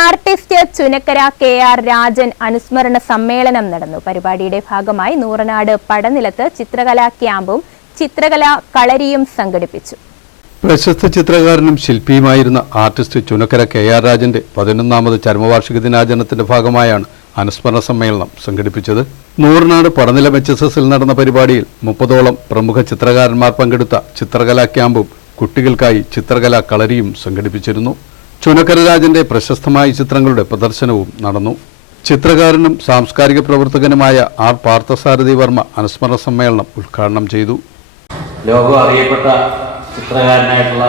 Artist Chunakkara K R Rajan അനുസ്മരണ സമ്മേളനം നടന്നു. പരിപാടിയുടെ ഭാഗമായി നൂറനാട് പടനിലത്ത് ചിത്രകലാ ക്യാമ്പും ചിത്രകലാ കളരിയും സംഘടിപ്പിച്ചു. പ്രശസ്ത ചിത്രകാരനും ശില്പിയുമായിരുന്ന ആർട്ടിസ്റ്റ് ചുനക്കര കെ ആർ രാജന്റെ പതിനൊന്നാമത് ചരമവാർഷിക ദിനാചരണത്തിന്റെ ഭാഗമായാണ് അനുസ്മരണ സമ്മേളനം സംഘടിപ്പിച്ചത്. നൂറിനാട് പടനിലം എച്ച് എസ് എസിൽ നടന്ന പരിപാടിയിൽ മുപ്പതോളം പ്രമുഖ ചിത്രകാരന്മാർ പങ്കെടുത്ത ചിത്രകലാ ക്യാമ്പും കുട്ടികൾക്കായി ചിത്രകലാ കളരിയും സംഘടിപ്പിച്ചിരുന്നു. ചുനക്കര രാജന്റെ പ്രശസ്തമായ ചിത്രങ്ങളുടെ പ്രദർശനവും നടന്നു. ചിത്രകാരനും സാംസ്കാരിക പ്രവർത്തകനുമായ ആർ പാർത്ഥസാരഥി വർമ്മ അനുസ്മരണ സമ്മേളനം ഉദ്ഘാടനം ചെയ്തു. ലോകം അറിയപ്പെട്ട ചിത്രകാരനായിട്ടുള്ള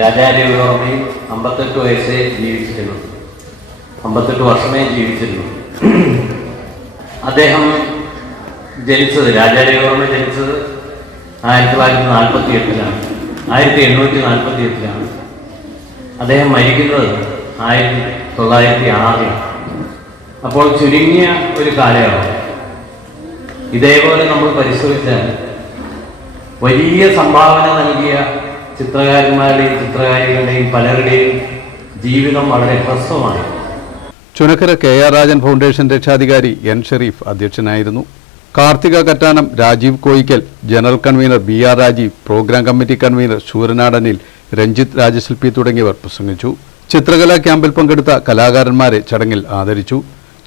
രാജാരവിവർമ്മയും അമ്പത്തെട്ട് വയസ്സേ ജീവിച്ചിരുന്നു. അമ്പത്തെട്ട് വർഷമേ ജീവിച്ചിരുന്നു. അദ്ദേഹം ജനിച്ചത് രാജാരവിവർമ്മ ജനിച്ചത് ആയിരത്തി തൊള്ളായിരത്തി നാൽപ്പത്തി എട്ടിലാണ് ആയിരത്തി എണ്ണൂറ്റി നാൽപ്പത്തി എട്ടിലാണ് അദ്ദേഹം മരിക്കുന്നത് ആയിരത്തി തൊള്ളായിരത്തി ആറിൽ അപ്പോൾ ചുരുങ്ങിയ ഒരു കാലയളവ്. ഇതേപോലെ നമ്മൾ പരിശോധിച്ചാൽ വലിയ സംഭാവന നൽകിയ ചിത്രകാരന്മാരുടെയും ചിത്രകാരികളുടെയും പലരുടെയും ജീവിതം വളരെ ഹ്രസ്വമാണ്. Chunakkara K R Rajan foundation രക്ഷാധികാരി എൻ ഷെരീഫ് അധ്യക്ഷനായിരുന്നു. Karthika Kattanam Rajeev Koickal general convener B R Rajeev programme committee convener ശൂരനാടനിൽ Ranjith Rajashilpi തുടങ്ങിയവർ പ്രസംഗിച്ചു. ചിത്രകലാ ക്യാമ്പിൽ പങ്കെടുത്ത കലാകാരന്മാരെ ചടങ്ങിൽ ആദരിച്ചു.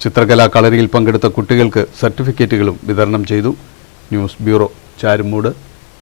ചിത്രകലാ കളരിയിൽ പങ്കെടുത്ത കുട്ടികൾക്ക് സർട്ടിഫിക്കറ്റുകളും വിതരണം ചെയ്തു. News bureau Charummood.